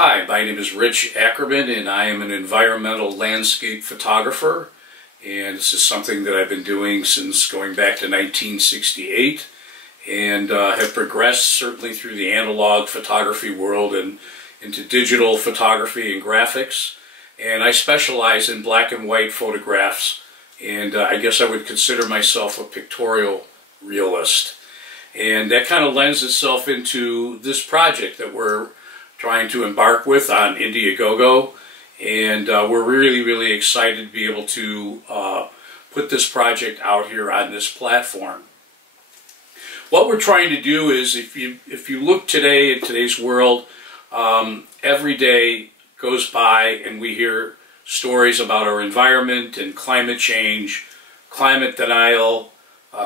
Hi, my name is Rich Ackerman and I am an environmental landscape photographer, and this is something that I've been doing since going back to 1968 and have progressed certainly through the analog photography world and into digital photography and graphics, and I specialize in black and white photographs, and I guess I would consider myself a pictorial realist, and that kind of lends itself into this project that we're trying to embark with on Indiegogo, and we're really excited to be able to put this project out here on this platform. What we're trying to do is, if you look today in today's world, every day goes by and we hear stories about our environment and climate change, climate denial,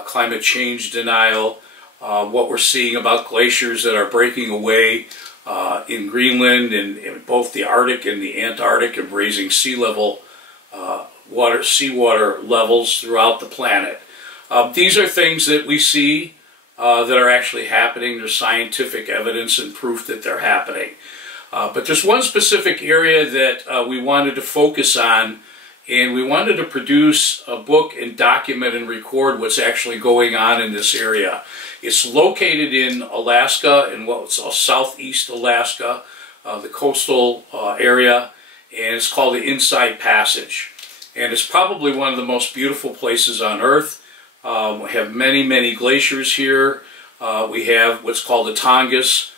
climate change denial, what we're seeing about glaciers that are breaking away in Greenland and in both the Arctic and the Antarctic, and raising seawater levels throughout the planet. These are things that we see that are actually happening. There's scientific evidence and proof that they're happening. But there's one specific area that we wanted to focus on, and we wanted to produce a book and document and record what's actually going on in this area. It's located in Alaska, in what's southeast Alaska, the coastal area, and it's called the Inside Passage. And it's probably one of the most beautiful places on Earth. We have many glaciers here. We have what's called the Tongass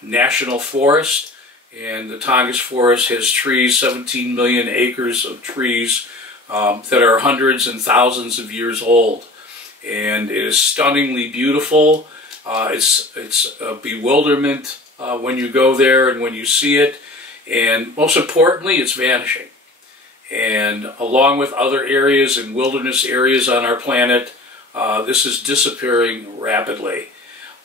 National Forest, and the Tongass Forest has trees, 17 million acres of trees that are hundreds and thousands of years old. And it is stunningly beautiful. It's a bewilderment when you go there and when you see it, and most importantly, it's vanishing. And along with other areas and wilderness areas on our planet, this is disappearing rapidly.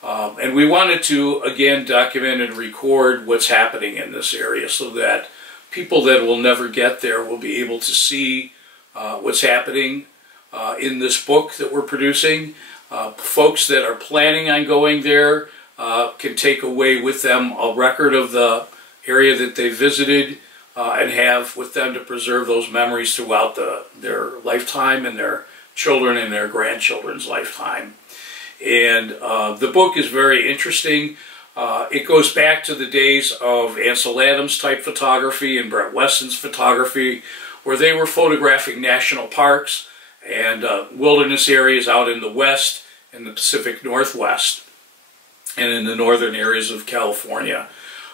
And we wanted to, again, document and record what's happening in this area so that people that will never get there will be able to see what's happening in this book that we're producing. Folks that are planning on going there can take away with them a record of the area that they visited and have with them to preserve those memories throughout their lifetime and their children and their grandchildren's lifetime. And the book is very interesting. It goes back to the days of Ansel Adams type photography and Brett Weston's photography, where they were photographing national parks and wilderness areas out in the west and the Pacific Northwest and in the northern areas of California.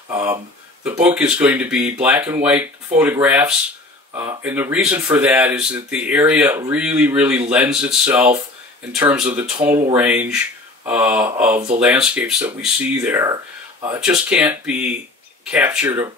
The book is going to be black and white photographs, and the reason for that is that the area really lends itself in terms of the tonal range of the landscapes that we see there. It just can't be captured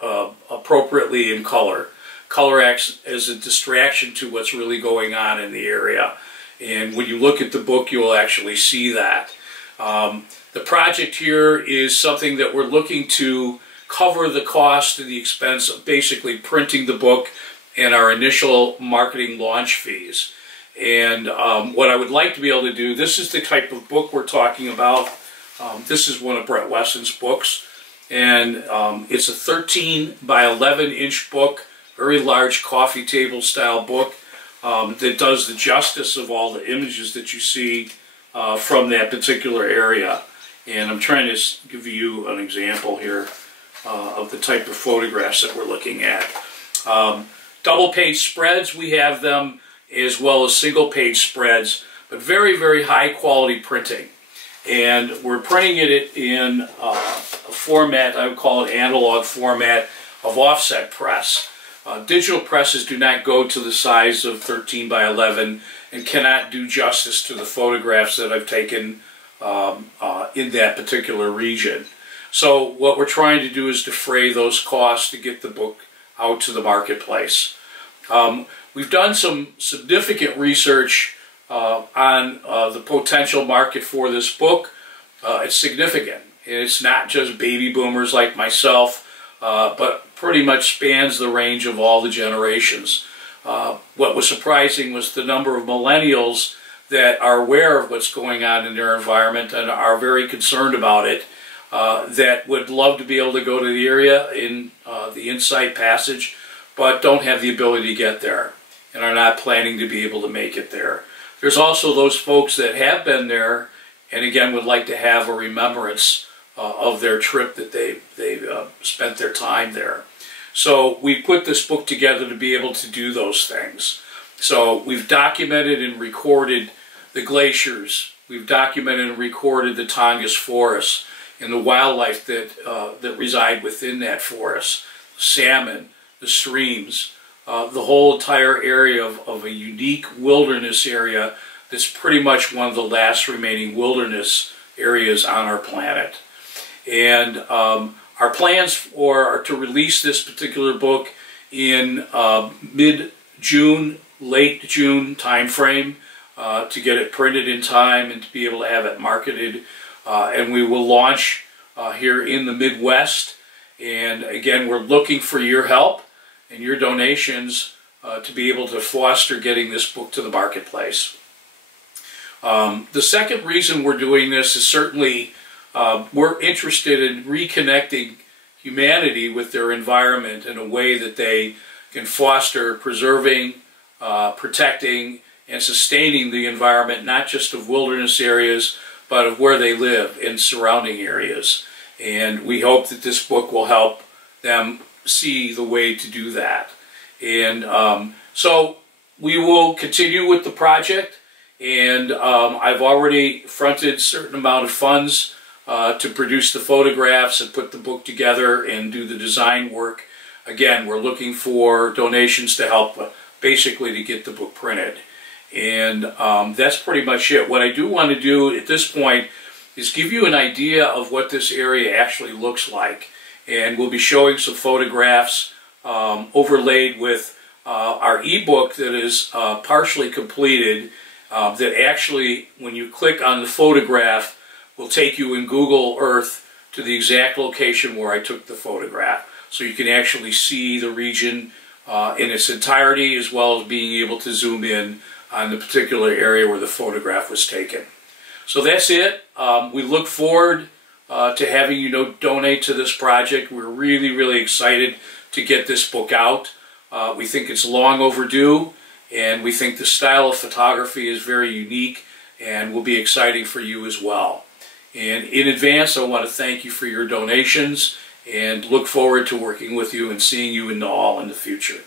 appropriately in color. Color acts as a distraction to what's really going on in the area. And when you look at the book, you will actually see that. The project here is something that we're looking to cover the cost and the expense of basically printing the book and our initial marketing launch fees. And what I would like to be able to do, this is the type of book we're talking about. This is one of Brett Weston's books, and it's a 13 by 11 inch book, very large coffee table style book that does the justice of all the images that you see from that particular area. And I'm trying to give you an example here of the type of photographs that we're looking at. Double page spreads, we have them, as well as single page spreads, but very high quality printing. And we're printing it in a format, I would call it analog format, of offset press. Digital presses do not go to the size of 13 by 11 and cannot do justice to the photographs that I've taken in that particular region. So what we're trying to do is defray those costs to get the book out to the marketplace. We've done some significant research on the potential market for this book. It's significant. It's not just baby boomers like myself, but pretty much spans the range of all the generations. What was surprising was the number of millennials that are aware of what's going on in their environment and are very concerned about it. that would love to be able to go to the area in the Insight Passage, but don't have the ability to get there and are not planning to be able to make it there. There's also those folks that have been there and again would like to have a remembrance of their trip that they spent their time there. So we put this book together to be able to do those things. So we've documented and recorded the glaciers. We've documented and recorded the Tongass Forest and the wildlife that reside within that forest. Salmon, the streams, the whole entire area of a unique wilderness area that's pretty much one of the last remaining wilderness areas on our planet. And our plans are to release this particular book in mid-June, late June timeframe, to get it printed in time and to be able to have it marketed. And we will launch here in the Midwest. And again, we're looking for your help and your donations to be able to foster getting this book to the marketplace. The second reason we're doing this is certainly we're interested in reconnecting humanity with their environment in a way that they can foster preserving, protecting, and sustaining the environment, not just of wilderness areas, but of where they live in surrounding areas. And we hope that this book will help them see the way to do that. And so we will continue with the project, and I've already fronted a certain amount of funds to produce the photographs and put the book together and do the design work. Again, we're looking for donations to help basically to get the book printed. And that's pretty much it. What I do want to do at this point is give you an idea of what this area actually looks like. And we'll be showing some photographs overlaid with our ebook that is partially completed, that actually, when you click on the photograph, will take you in Google Earth to the exact location where I took the photograph. So you can actually see the region in its entirety, as well as being able to zoom in on the particular area where the photograph was taken. So that's it. We look forward to having you donate to this project. We're really, really excited to get this book out. We think it's long overdue, and we think the style of photography is very unique and will be exciting for you as well. And in advance, I want to thank you for your donations and look forward to working with you and seeing you all in the future.